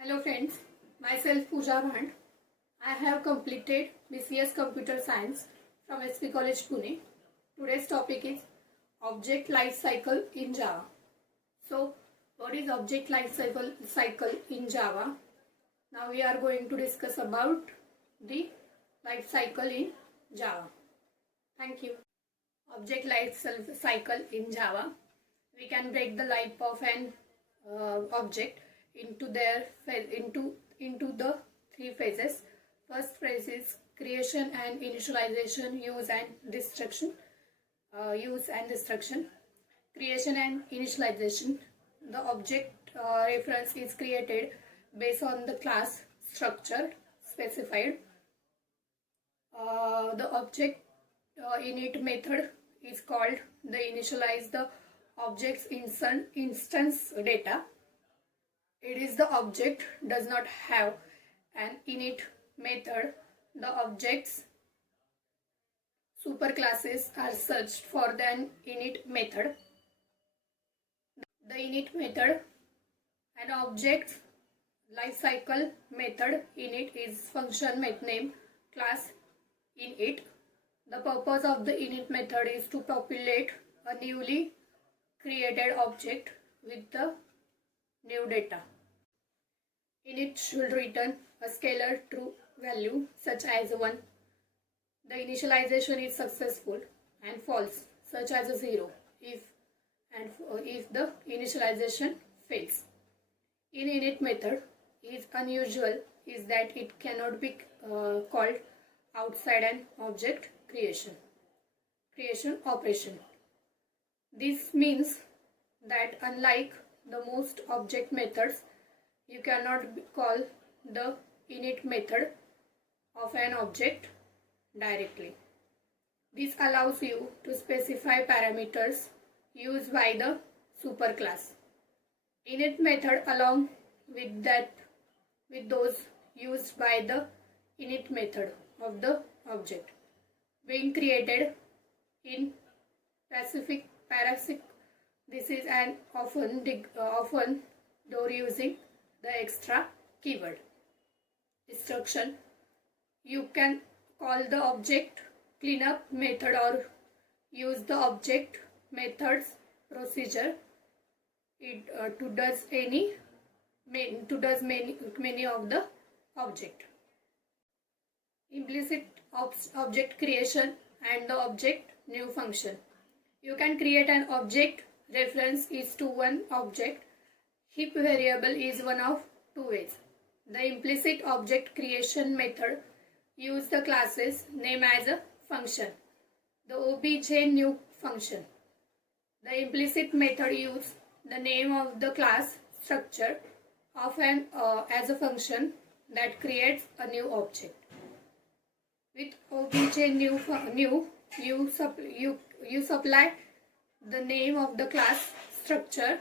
Hello friends, myself Pooja Bhand. I have completed BCS Computer Science from SP College Pune. Today's topic is Object Life Cycle in Java. So, what is Object Life Cycle in Java? Now we are going to discuss about the life cycle in Java. Thank you. Object Life Cycle in Java. We can break the life of an object into the three phases. First phase is creation and initialization, use and destruction. Creation and initialization. The object reference is created based on the class structure specified. The object init method is called the initialize the object's instance data. It is the object does not have an init method. The object's superclasses are searched for the init method. The init method and object's lifecycle method init is function name class init. The purpose of the init method is to populate a newly created object with the new data. Init should return a scalar true value such as 1. The initialization is successful, and false such as a 0 if the initialization fails. In init method is unusual is that it cannot be called outside an object creation operation. This means that unlike the most object methods, you cannot call the init method of an object directly. This allows you to specify parameters used by the superclass. Init method along with those used by the init method of the object being created in parasitic. This is an often door using the extra keyword. Instruction. You can call the object cleanup method or use the object methods procedure. To does many of the object. Implicit object creation and the object new function. You can create an object. Reference is to one object. Heap variable is one of two ways. The implicit object creation method use the class's name as a function. The obj new function. The implicit method use the name of the class structure of an as a function that creates a new object. With obj new you supply the name of the class structure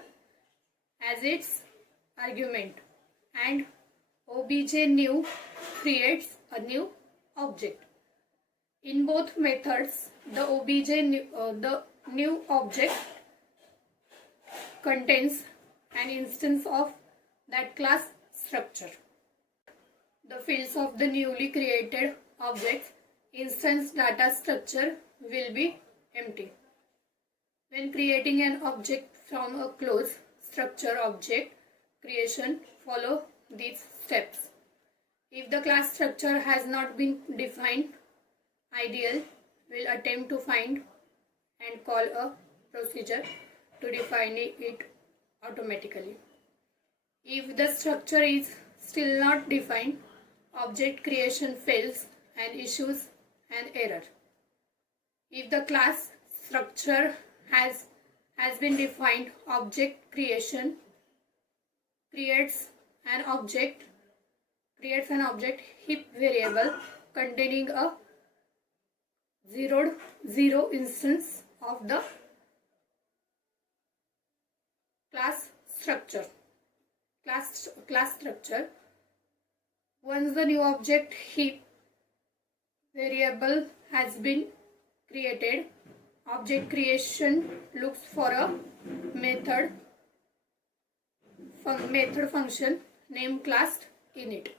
as its argument, and obj new creates a new object. In both methods, the new object contains an instance of that class structure. The fields of the newly created object's instance data structure will be empty. When creating an object from a closed structure object creation, follow these steps. If the class structure has not been defined, ideal will attempt to find and call a procedure to define it automatically. If the structure is still not defined, object creation fails and issues an error. If the class structure has been defined, object creation creates an object heap variable containing a zero instance of the class structure. Once the new object heap variable has been created, object creation looks for a method function name class in it.